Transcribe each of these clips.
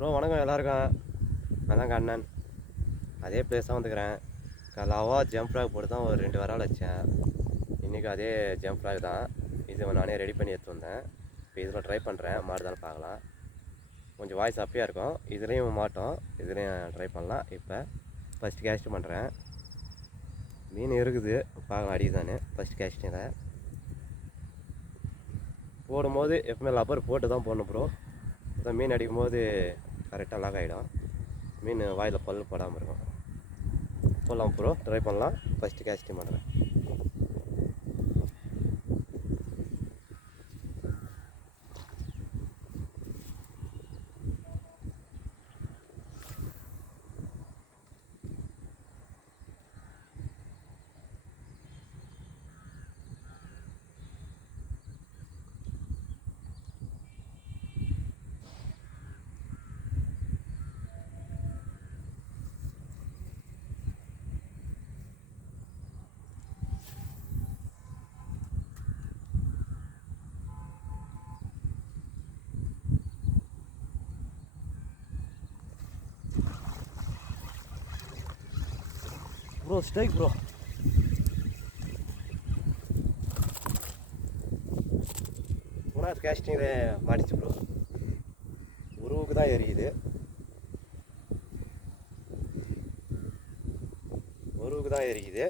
Bro வணக்கம் எல்லாருக்கும். நான் தான் கண்ணன். அதே பிளேஸ் தான் வந்துக்கிறேன். லவா ஜம்ப் ஃப்ராக் போட்டு தான் ஒரு 2 வரால் வச்சேன். இன்றைக்கி அதே ஜம்ப் ஃப்ராக் தான். இது நானே ரெடி பண்ணி எடுத்து வந்தேன். இப்போ இதில் ட்ரை பண்ணுறேன், மாட்டுதான்னு பார்க்கலாம். கொஞ்சம் வாய்ஸ் அப்படியே இருக்கும், இதுலேயும் மாட்டோம், இதுலேயும் ட்ரை பண்ணலாம். இப்போ ஃபஸ்ட்டு கேஸ்ட் பண்ணுறேன். மீன் இருக்குது, பார்க்கலாம் அடிக்குதானே. ஃபஸ்ட்டு கேஸ்ட்டு இதை போடும்போது எப்பவுமே லப்பர் போட்டு தான் போடணும் ப்ரோ. அதான் மீன் அடிக்கும்போது கரெக்டாக லாக் ஆகிடும். மீன் வாயில் பல் படாமல் இருக்கும். போடலாம் ப்ரோ, ட்ரை பண்ணலாம். ஃபஸ்ட்டு கேஸ்டிங் பண்ணுறேன். Bro strike bro. மூணாவது கேஸ்டிங்கில் மாடிச்சு ப்ரோ. உருவுக்கு தான் எரியுது, உருவுக்கு தான் எரியுது.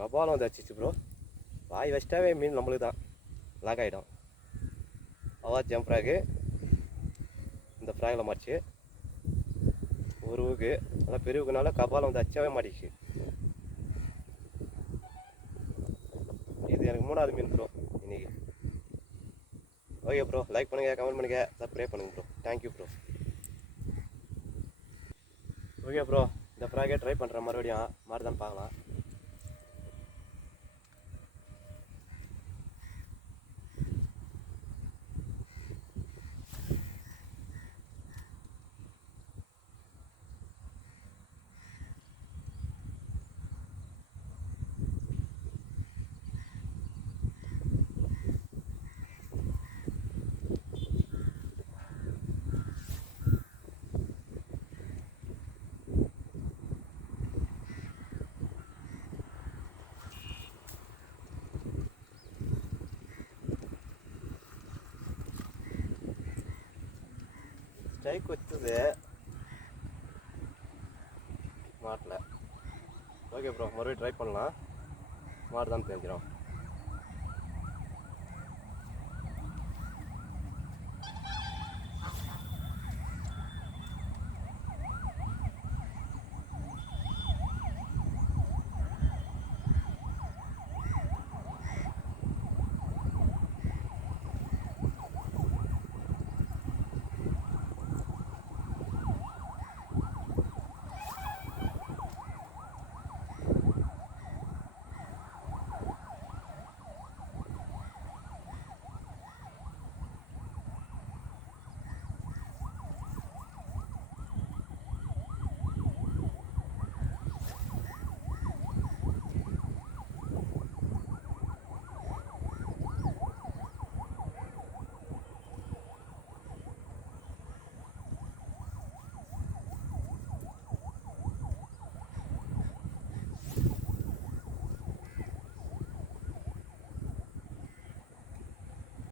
கபாலம் வந்து அடிச்சிச்சு ப்ரோ. வாய் வச்சிட்டாவே மீன் நம்மளுக்கு தான் லாக் ஆகிடும். அவா ஜம்ப் ஃப்ராகு இந்த ஃப்ராகில் மாடிச்சு. உருவுக்கு நல்லா பெரியவுக்குனால கபாலம் வந்து அச்சாவே மாட்டிச்சு. இது எனக்கு 3வது மீன் ப்ரோ இன்னைக்கு. ஓகே ப்ரோ, லைக் பண்ணுங்கள், கமெண்ட் பண்ணுங்கள், சப்ஸ்கிரைப் பண்ணுங்கள் bro. Thank you bro. Okay bro, இந்த ஃப்ராகே ட்ரை பண்ணுறேன். மறுபடியும் மாறுதான்னு பார்க்கலாம். ஸ்ட்ரைக் வச்சுது மாட்டில். ஓகே ப்ரோ, மறுபடியும் ட்ரை பண்ணலாம். மாட்டுதான்னு தெரிஞ்சிடும்.